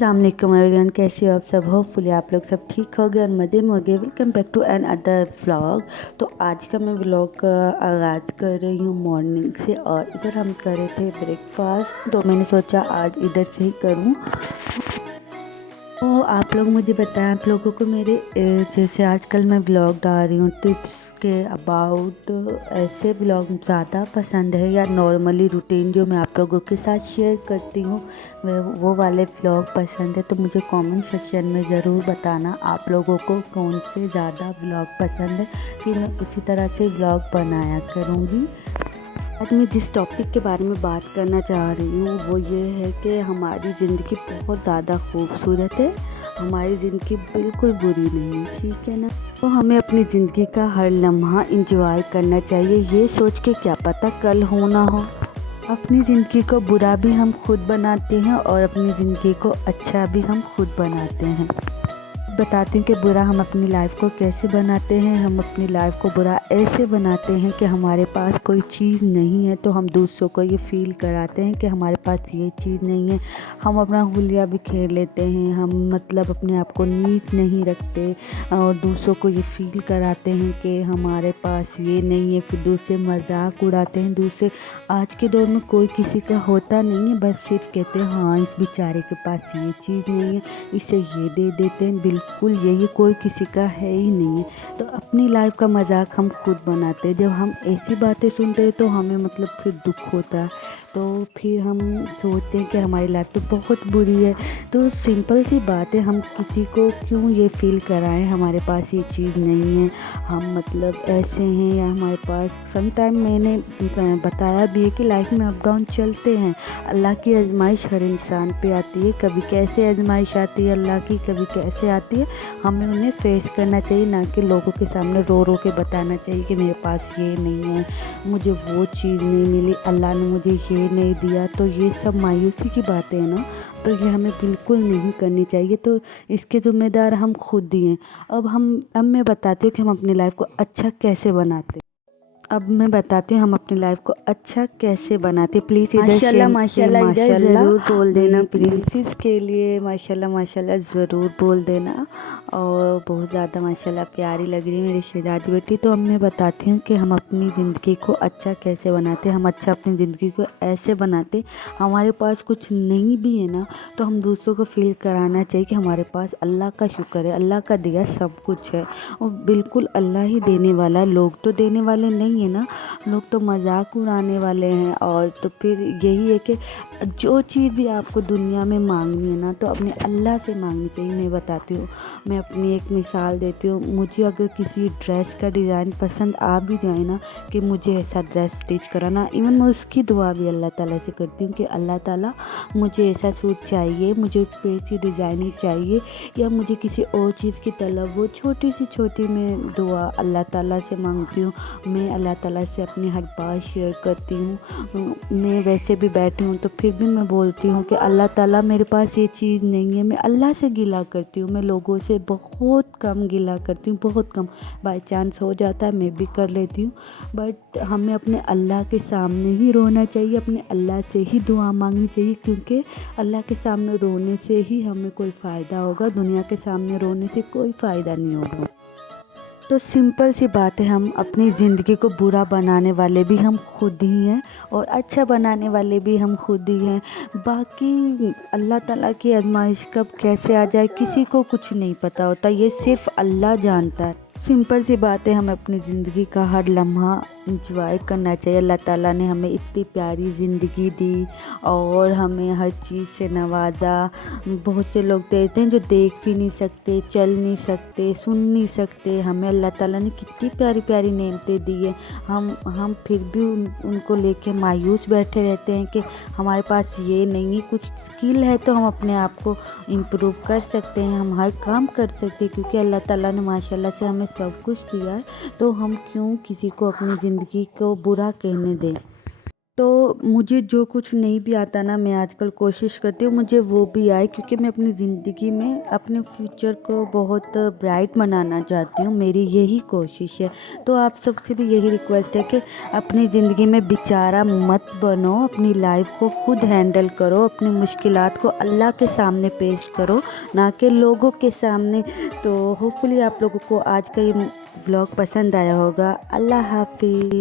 अस्सलाम वालेकुम एवरीवन, कैसे हो आप सब। होपफुली आप लोग सब ठीक हो गए और मज़े में हो गए। Welcome back to another vlog. तो आज का मैं व्लॉग का आगाज़ कर रही हूँ मॉर्निंग से, और इधर हम कर रहे थे ब्रेकफास्ट, तो मैंने सोचा आज इधर से ही करूँ। तो आप लोग मुझे बताएं, आप लोगों को मेरे जैसे आजकल मैं ब्लॉग डाल रही हूँ टिप्स के अबाउट, ऐसे ब्लॉग ज़्यादा पसंद है या नॉर्मली रूटीन जो मैं आप लोगों के साथ शेयर करती हूँ वो वाले ब्लॉग पसंद है। तो मुझे कमेंट सेक्शन में ज़रूर बताना आप लोगों को कौन से ज़्यादा ब्लॉग पसंद है, फिर मैं उसी तरह से ब्लॉग बनाया करूँगी। आज मैं जिस टॉपिक के बारे में बात करना चाह रही हूँ वो ये है कि हमारी ज़िंदगी बहुत ज़्यादा खूबसूरत है, हमारी ज़िंदगी बिल्कुल बुरी नहीं है, ठीक है ना। तो हमें अपनी ज़िंदगी का हर लम्हा इंजॉय करना चाहिए, ये सोच के क्या पता कल हो ना हो। अपनी ज़िंदगी को बुरा भी हम खुद बनाते हैं और अपनी ज़िंदगी को अच्छा भी हम खुद बनाते हैं। बताती हूँ कि बुरा हम अपनी लाइफ को कैसे बनाते हैं। हम अपनी लाइफ को बुरा ऐसे बनाते हैं कि हमारे पास कोई चीज़ नहीं है तो हम दूसरों को ये फ़ील कराते हैं कि हमारे पास ये चीज़ नहीं है। हम अपना हुलिया भी खेल लेते हैं, हम मतलब अपने आप को नीट नहीं रखते और दूसरों को ये फ़ील कराते हैं कि हमारे पास ये नहीं है। फिर दूसरे मजाक उड़ाते हैं। दूसरे आज के दौर में कोई किसी का होता नहीं है, बस सिर्फ कहते हैं हाँ इस बेचारे के पास ये चीज़ नहीं है, इसे ये दे देते हैं। बिल्कुल यही कोई किसी का है ही नहीं है। तो अपनी लाइफ का मजाक हम खुद बनाते हैं। जब हम ऐसी बातें सुनते हैं तो हमें मतलब फिर दुख होता है, तो फिर हम सोचते हैं कि हमारी लाइफ तो बहुत बुरी है। तो सिंपल सी बात है, हम किसी को क्यों ये फ़ील कराएं हमारे पास ये चीज़ नहीं है, हम मतलब ऐसे हैं या हमारे पास। सम टाइम मैंने बताया भी है कि लाइफ में अप डाउन चलते हैं। अल्लाह की आजमाइश हर इंसान पे आती है, कभी कैसे आजमाइश आती है अल्लाह की, कभी कैसे आती है। हमें उन्हें फेस करना चाहिए, ना कि लोगों के सामने रो रो के बताना चाहिए कि मेरे पास ये नहीं है, मुझे वो चीज़ नहीं मिली, अल्लाह ने मुझे ये नहीं दिया। तो ये सब मायूसी की बातें हैं ना, तो ये हमें बिल्कुल नहीं करनी चाहिए। तो इसके ज़िम्मेदार हम खुद ही हैं। अब मैं बताती हूँ कि हम अपनी लाइफ को अच्छा कैसे बनाते हैं। अब मैं बताती हूँ हम अपनी लाइफ को अच्छा कैसे बनाते। प्लीज़ इधर माशाल्लाह माशाल्लाह इधर ज़रूर बोल देना प्लीज़। प्रिंसेस के लिए माशाल्लाह माशाल्लाह ज़रूर बोल देना। और बहुत ज़्यादा माशाल्लाह प्यारी लग रही है मेरी शहजादी बेटी। तो अब मैं बताती हूँ कि हम अपनी ज़िंदगी को अच्छा कैसे बनाते। हम अच्छा अपनी ज़िंदगी को ऐसे बनाते, हमारे पास कुछ नहीं भी है ना तो हम दूसरों को फ़ील कराना चाहिए कि हमारे पास अल्लाह का शुक्र है, अल्लाह का दिया सब कुछ है और बिल्कुल अल्लाह ही देने वाला है। लोग तो देने वाले नहीं है ना, लोग तो मजाक उड़ाने वाले हैं। और तो फिर यही है कि जो चीज़ भी आपको दुनिया में मांगनी है ना तो अपने अल्लाह से मांगनी चाहिए। मैं बताती हूँ, मैं अपनी एक मिसाल देती हूँ। मुझे अगर किसी ड्रेस का डिज़ाइन पसंद आ भी जाए ना कि मुझे ऐसा ड्रेस स्टिच कराना, इवन मैं उसकी दुआ भी अल्लाह ताला से करती हूँ कि अल्लाह ताला मुझे ऐसा सूट चाहिए, मुझे उस पर ऐसी डिज़ाइनिंग चाहिए, या मुझे किसी और चीज़ की तलब हो, छोटी सी छोटी मैं दुआ अल्लाह ताला से मांगती हूँ। मैं अल्लाह ताला से अपनी हर बात शेयर करती हूँ। मैं वैसे भी बैठी हूँ तो फिर भी मैं बोलती हूँ कि अल्लाह ताला मेरे पास ये चीज़ नहीं है। मैं अल्लाह से गिला करती हूँ, मैं लोगों से बहुत कम गिला करती हूँ, बहुत कम। बाई चांस हो जाता है मैं भी कर लेती हूँ, बट हमें अपने अल्लाह के सामने ही रोना चाहिए, अपने अल्लाह से ही दुआ मांगनी चाहिए, क्योंकि अल्लाह के सामने रोने से ही हमें कोई फ़ायदा होगा, दुनिया के सामने रोने से कोई फ़ायदा नहीं होगा। तो सिंपल सी बात है, हम अपनी ज़िंदगी को बुरा बनाने वाले भी हम खुद ही हैं और अच्छा बनाने वाले भी हम खुद ही हैं। बाकी अल्लाह ताला की आजमाइश कब कैसे आ जाए किसी को कुछ नहीं पता होता, ये सिर्फ अल्लाह जानता है। सिंपल सी बात है, हमें अपनी ज़िंदगी का हर लम्हा इंजॉय करना चाहिए। अल्लाह ताला ने हमें इतनी प्यारी ज़िंदगी दी और हमें हर चीज़ से नवाजा। बहुत से लोग तो ऐसे हैं जो देख भी नहीं सकते, चल नहीं सकते, सुन नहीं सकते। हमें अल्लाह ताला ने कितनी प्यारी प्यारी नेमतें दी है, हम फिर भी उनको लेके मायूस बैठे रहते हैं कि हमारे पास ये नहीं है। कुछ स्किल है तो हम अपने आप को इम्प्रूव कर सकते हैं, हम हर काम कर सकते हैं, क्योंकि अल्लाह ताला ने माशाल्लाह से हमें सब कुछ दिया है। तो हम क्यों किसी को अपनी ज़िंदगी को बुरा कहने दें। تو مجھے جو کچھ نہیں بھی آتا نا، میں آج کل کوشش کرتی ہوں مجھے وہ بھی آئے، کیونکہ میں اپنی زندگی میں اپنے فیوچر کو بہت برائٹ بنانا چاہتی ہوں، میری یہی کوشش ہے۔ تو آپ سب سے بھی یہی ریکویسٹ ہے کہ اپنی زندگی میں بیچارہ مت بنو، اپنی لائف کو خود ہینڈل کرو، اپنی مشکلات کو اللہ کے سامنے پیش کرو، نہ کہ لوگوں کے سامنے۔ تو ہوپ فلی آپ لوگوں کو آج کا یہ ولاگ پسند آیا ہوگا۔ اللہ حافظ۔